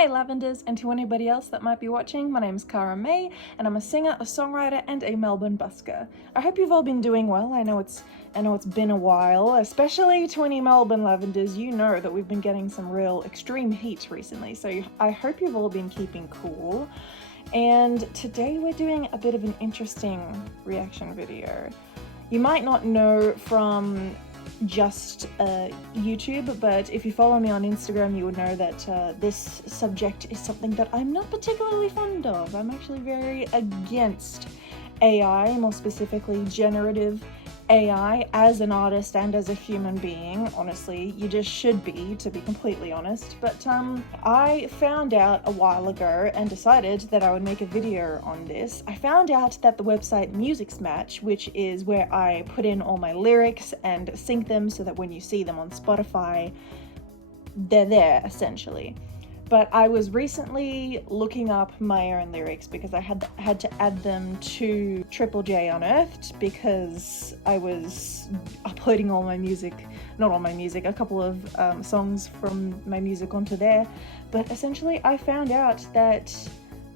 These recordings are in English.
Hey Lavenders, and to anybody else that might be watching, my name's Cara May, and I'm a singer, a songwriter, and a Melbourne busker. I hope you've all been doing well. I know it's been a while, especially to any Melbourne Lavenders. You know that we've been getting some real extreme heat recently, so I hope you've all been keeping cool. And today we're doing a bit of an interesting reaction video. You might not know from just YouTube, but if you follow me on Instagram you would know that this subject is something that I'm not particularly fond of. I'm actually very against AI, more specifically generative AI, as an artist and as a human being. Honestly, you just should be, to be completely honest. But I found out a while ago and decided that I would make a video on this. I found out that the website Musicsmatch, which is where I put in all my lyrics and sync them so that when you see them on Spotify, they're there essentially. But I was recently looking up my own lyrics because I had to add them to Triple J Unearthed because I was uploading all my music, not all my music, a couple of songs from my music onto there. But essentially I found out that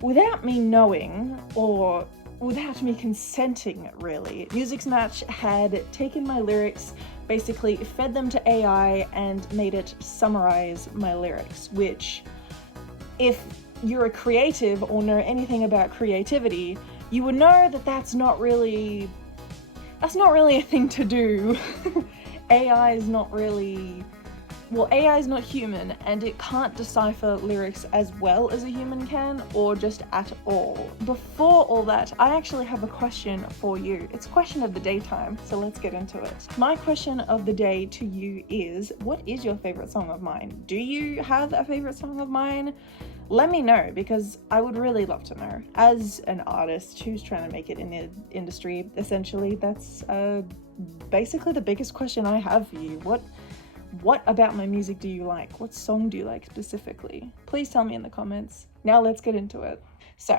without me knowing, or without me consenting really, Musicsmatch had taken my lyrics, basically fed them to AI and made it summarize my lyrics, which, if you're a creative or know anything about creativity, you would know that that's not really a thing to do. AI is not human, and it can't decipher lyrics as well as a human can, or just at all. Before all that, I actually have a question for you. It's question of the day time, so let's get into it. My question of the day to you is, what is your favorite song of mine? Do you have a favorite song of mine? Let me know, because I would really love to know. As an artist who's trying to make it in the industry, essentially, that's basically the biggest question I have for you. What about my music do you like? What song do you like specifically? Please tell me in the comments. Now let's get into it. So,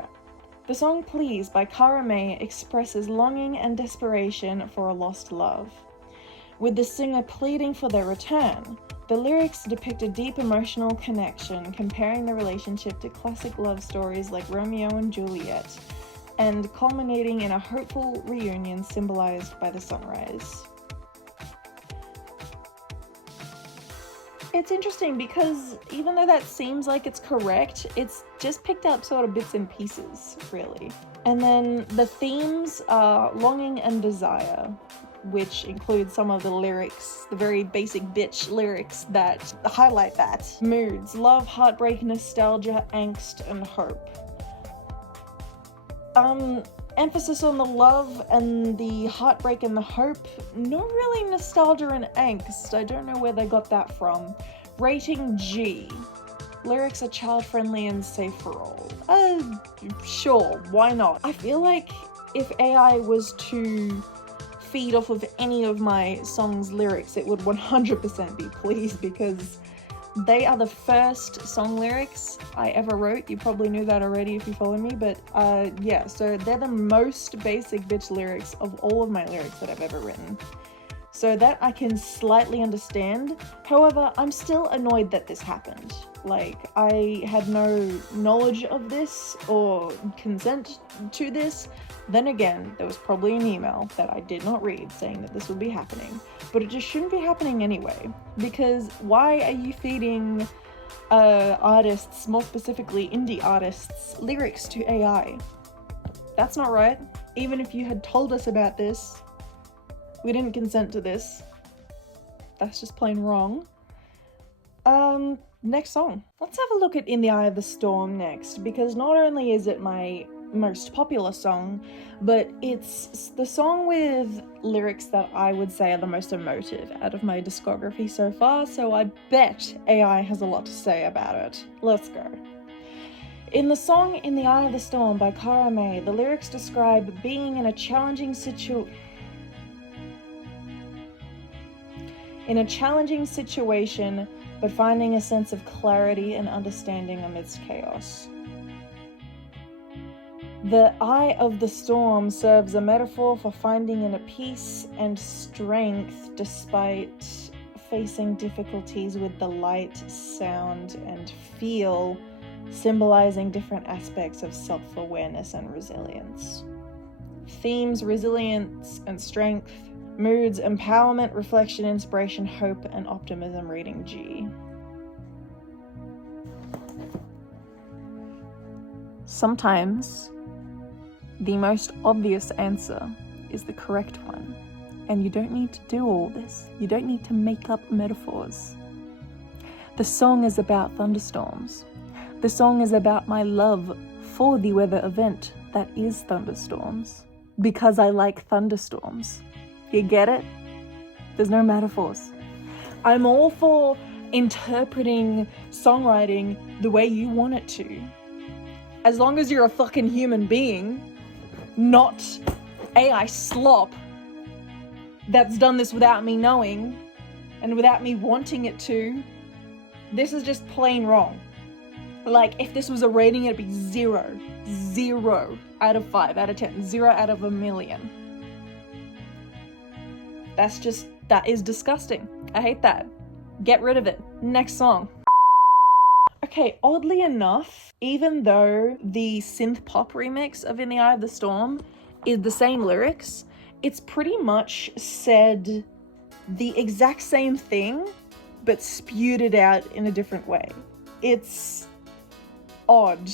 the song Please by Cara May expresses longing and desperation for a lost love, with the singer pleading for their return. The lyrics depict a deep emotional connection, comparing the relationship to classic love stories like Romeo and Juliet, and culminating in a hopeful reunion symbolized by the sunrise. It's interesting because even though that seems like it's correct, it's just picked up sort of bits and pieces, really. And then the themes are longing and desire, which includes some of the lyrics, the very basic bitch lyrics that highlight that. Moods: love, heartbreak, nostalgia, angst, and hope. Emphasis on the love and the heartbreak and the hope. Not really nostalgia and angst. I don't know where they got that from. Rating G. Lyrics are child-friendly and safe for all. Sure, why not? I feel like if AI was to feed off of any of my songs' lyrics, it would 100% be Please, because they are the first song lyrics I ever wrote. You probably knew that already if you follow me, but yeah, so they're the most basic bitch lyrics of all of my lyrics that I've ever written. So that I can slightly understand. However, I'm still annoyed that this happened. Like, I had no knowledge of this or consent to this. Then again, there was probably an email that I did not read saying that this would be happening. But it just shouldn't be happening anyway. Because why are you feeding artists, more specifically indie artists, lyrics to AI? That's not right. Even if you had told us about this, we didn't consent to this. That's just plain wrong. Next song. Let's have a look at In the Eye of the Storm next, because not only is it my most popular song, but it's the song with lyrics that I would say are the most emotive out of my discography so far, so I bet AI has a lot to say about it. Let's go. In the song In the Eye of the Storm by Cara May, the lyrics describe being in a challenging situation, but finding a sense of clarity and understanding amidst chaos. The eye of the storm serves a metaphor for finding inner peace and strength despite facing difficulties with the light, sound, and feel symbolizing different aspects of self-awareness and resilience. Themes: resilience and strength. Moods: empowerment, reflection, inspiration, hope, and optimism. Reading G. Sometimes the most obvious answer is the correct one, and you don't need to do all this. You don't need to make up metaphors. The song is about thunderstorms. The song is about my love for the weather event that is thunderstorms, because I like thunderstorms. You get it? There's no metaphors. I'm all for interpreting songwriting the way you want it to. As long as you're a fucking human being, not AI slop that's done this without me knowing and without me wanting it to. This is just plain wrong. Like, if this was a rating, it'd be 0 out of 5 out of 10, 0 out of a million. That is disgusting. I hate that. Get rid of it. Next song. Okay, oddly enough, even though the synth pop remix of In the Eye of the Storm is the same lyrics, it's pretty much said the exact same thing, but spewed it out in a different way. It's odd.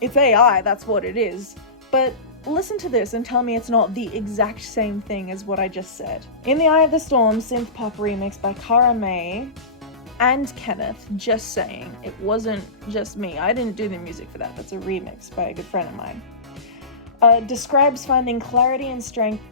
It's AI, that's what it is. But listen to this and tell me it's not the exact same thing as what I just said. In the Eye of the Storm synth pop remix by Cara May and Kenneth, just saying, it wasn't just me. I didn't do the music for that. That's a remix by a good friend of mine. Describes finding clarity and strength,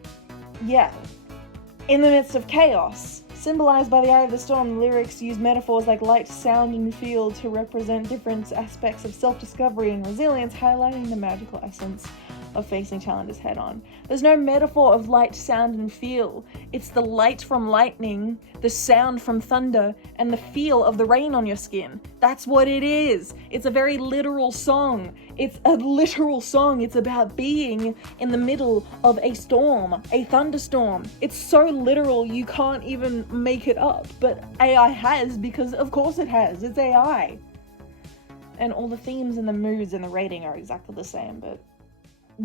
in the midst of chaos. Symbolized by the Eye of the Storm, the lyrics use metaphors like light, sound, and feel to represent different aspects of self-discovery and resilience, highlighting the magical essence of facing challenges head-on. There's no metaphor of light, sound, and feel. It's the light from lightning, the sound from thunder, and the feel of the rain on your skin. That's what it is. It's a very literal song. It's a literal song. It's about being in the middle of a storm, a thunderstorm. It's so literal you can't even make it up. But AI has, because of course it has. It's AI. And all the themes and the moods and the rating are exactly the same, but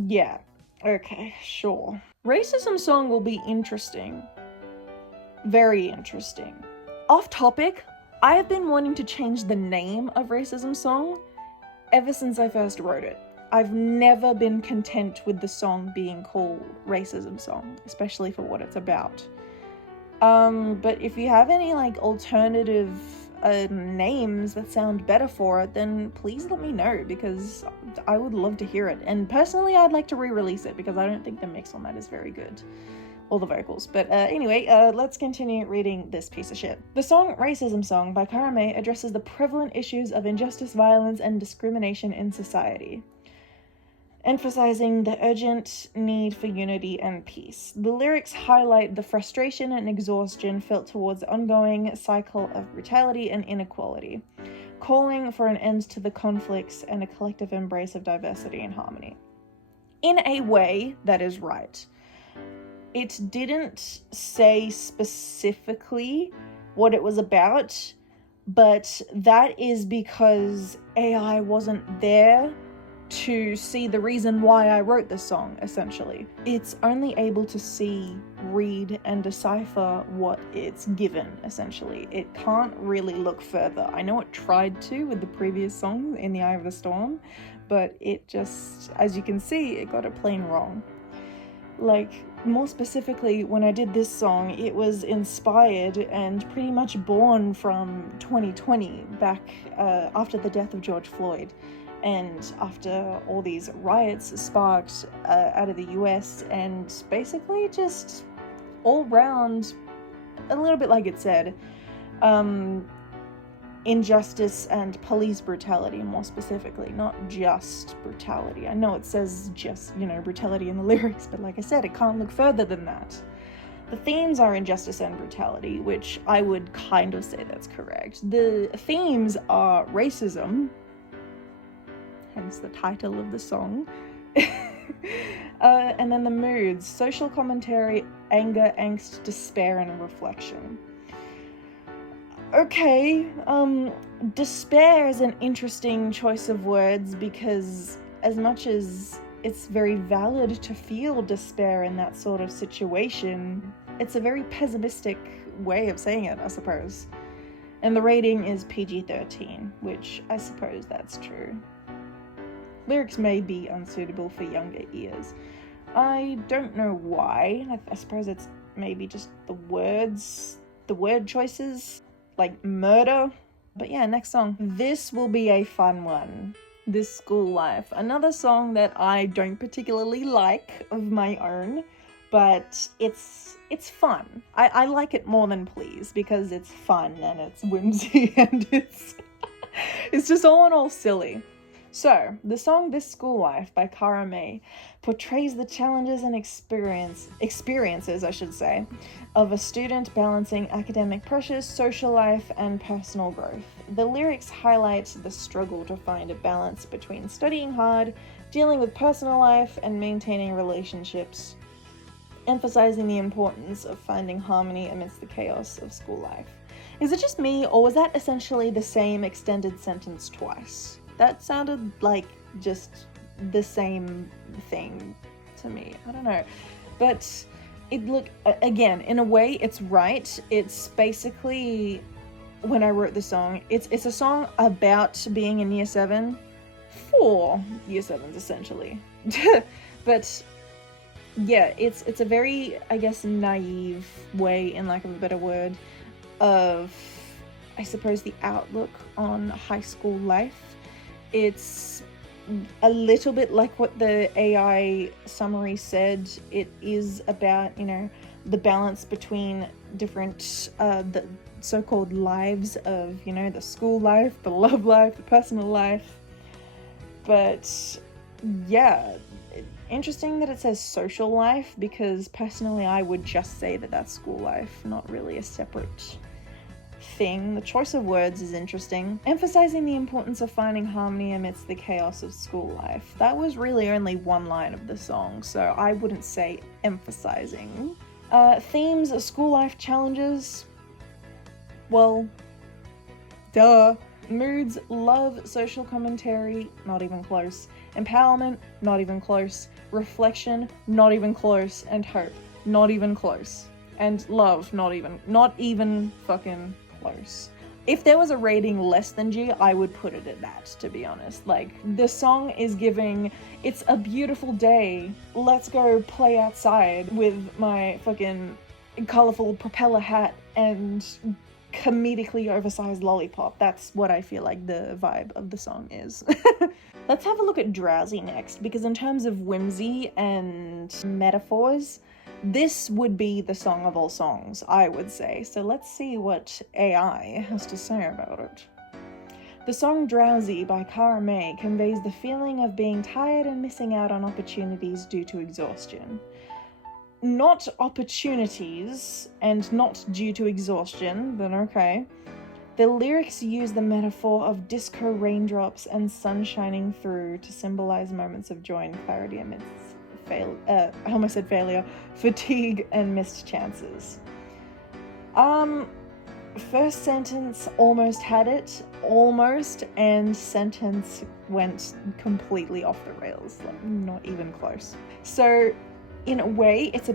yeah, okay, sure. Racism song will be interesting. Very interesting. Off topic, I have been wanting to change the name of Racism song ever since I first wrote it. I've never been content with the song being called Racism song, especially for what it's about. But if you have any like alternative names that sound better for it, then please let me know, because I would love to hear it. And personally, I'd like to re-release it because I don't think the mix on that is very good. All the vocals. But anyway, let's continue reading this piece of shit. The song Racism Song by Cara May addresses the prevalent issues of injustice, violence, and discrimination in society, emphasizing the urgent need for unity and peace. The lyrics highlight the frustration and exhaustion felt towards the ongoing cycle of brutality and inequality, calling for an end to the conflicts and a collective embrace of diversity and harmony. In a way, that is right. It didn't say specifically what it was about, but that is because AI wasn't there to see the reason why I wrote this song, essentially. It's only able to see, read, and decipher what it's given, essentially. It can't really look further. I know it tried to with the previous song, In the Eye of the Storm, but it just, as you can see, it got it plain wrong. Like, more specifically, when I did this song, it was inspired and pretty much born from 2020, back after the death of George Floyd. And after all these riots sparked out of the US, and basically just all round, a little bit like it said, injustice and police brutality, more specifically, not just brutality. I know it says just, brutality in the lyrics, but like I said, it can't look further than that. The themes are injustice and brutality, which I would kind of say that's correct. The themes are racism, hence the title of the song, and then the moods: social commentary, anger, angst, despair, and reflection. Okay, despair is an interesting choice of words because as much as it's very valid to feel despair in that sort of situation, it's a very pessimistic way of saying it, I suppose. And the rating is PG-13, which I suppose that's true. Lyrics may be unsuitable for younger ears. I don't know why. I suppose it's maybe just the word choices, like murder. But yeah, next song. This will be a fun one. This School Life. Another song that I don't particularly like of my own, but it's fun. I like it more than Please because it's fun and it's whimsy and it's just all in all silly. So, the song This School Life by Cara May portrays the challenges and experiences, I should say, of a student balancing academic pressures, social life, and personal growth. The lyrics highlight the struggle to find a balance between studying hard, dealing with personal life, and maintaining relationships, emphasizing the importance of finding harmony amidst the chaos of school life. Is it just me, or was that essentially the same extended sentence twice? That sounded like just the same thing to me. I don't know. But again, in a way, it's right. It's basically, when I wrote the song, it's a song about being in year 7 for year 7s, essentially. But yeah, it's a very, I guess, naive way, in lack of a better word, of, I suppose, the outlook on high school life. It's a little bit like what the AI summary said. It is about, the balance between different, the so-called lives of, the school life, the love life, the personal life. But yeah, interesting that it says social life, because personally I would just say that that's school life, not really a separate thing. The choice of words is interesting. Emphasizing the importance of finding harmony amidst the chaos of school life. That was really only one line of the song, so I wouldn't say emphasizing. Themes of school life challenges. Well, duh. Moods, love, social commentary, not even close. Empowerment, not even close. Reflection, not even close. And hope, not even close. And love, not even fucking close. If there was a rating less than G, I would put it at that, to be honest. Like, the song is giving, it's a beautiful day, let's go play outside with my fucking colorful propeller hat and comedically oversized lollipop. That's what I feel like the vibe of the song is. Let's have a look at Drowsy next, because in terms of whimsy and metaphors, this would be the song of all songs, I would say. So let's see what AI has to say about it. The song Drowsy by Cara May conveys the feeling of being tired and missing out on opportunities due to exhaustion. Not opportunities and not due to exhaustion, but okay. The lyrics use the metaphor of disco raindrops and sun shining through to symbolize moments of joy and clarity amidst I almost said failure, fatigue, and missed chances. First sentence almost had it, and sentence went completely off the rails, like not even close. So in a way, it's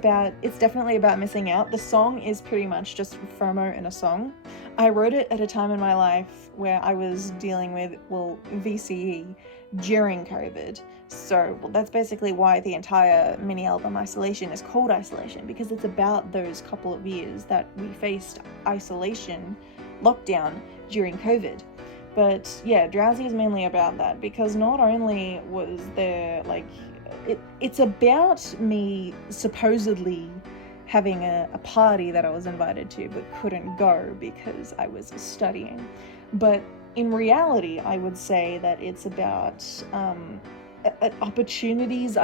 definitely about missing out. The song is pretty much just FOMO in a song. I wrote it at a time in my life where I was dealing with, VCE during COVID. So, that's basically why the entire mini album Isolation is called Isolation, because it's about those couple of years that we faced isolation, lockdown during COVID. But yeah, Drowsy is mainly about that, because not only was there, it's about me supposedly having a party that I was invited to but couldn't go because I was studying. But in reality, I would say that it's about opportunities,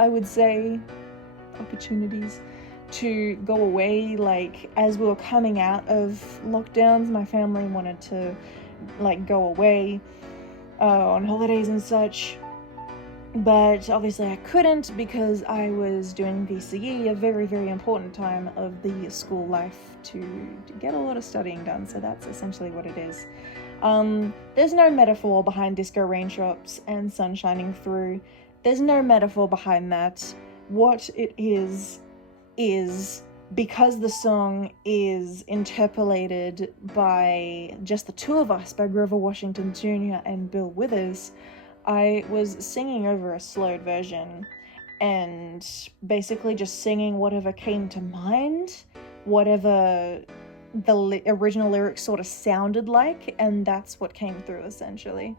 to go away. Like, as we were coming out of lockdowns, my family wanted to go away on holidays and such. but obviously I couldn't because I was doing VCE, a very, very important time of the school life to get a lot of studying done, so that's essentially what it is. There's no metaphor behind disco raindrops and sun shining through. There's no metaphor behind that. What it is because the song is interpolated by just the two of us, by Grover Washington Jr. and Bill Withers, I was singing over a slowed version and basically just singing whatever came to mind, whatever the original lyrics sort of sounded like, and that's what came through essentially.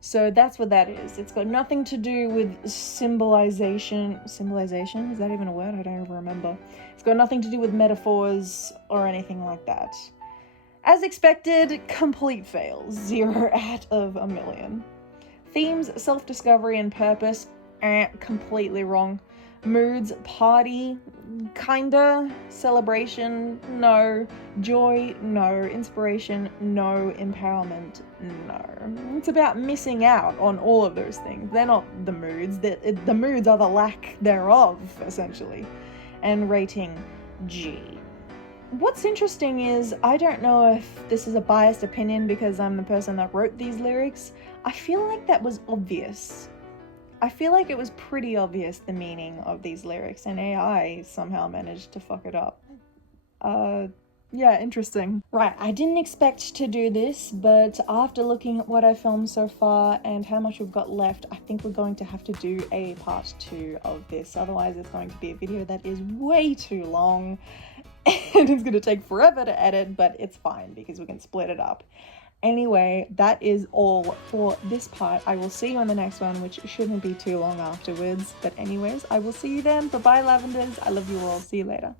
So that's what that is. It's got nothing to do with symbolization. Symbolization? Is that even a word? I don't even remember. It's got nothing to do with metaphors or anything like that. As expected, complete fail. 0 out of a million. Themes, self-discovery and purpose, completely wrong. Moods, party, kinda. Celebration, no. Joy, no. Inspiration, no. Empowerment, no. It's about missing out on all of those things. They're not the moods. The moods are the lack thereof, essentially. And rating, G. What's interesting is, I don't know if this is a biased opinion because I'm the person that wrote these lyrics, I feel like that was obvious. I feel like it was pretty obvious, the meaning of these lyrics, and AI somehow managed to fuck it up. Yeah, interesting. Right, I didn't expect to do this, but after looking at what I filmed so far and how much we've got left, I think we're going to have to do a part 2 of this. Otherwise, it's going to be a video that is way too long, and it's going to take forever to edit, but it's fine because we can split it up. Anyway, that is all for this part. I will see you in the next one, which shouldn't be too long afterwards. But anyways, I will see you then. Bye-bye, Lavenders. I love you all. See you later.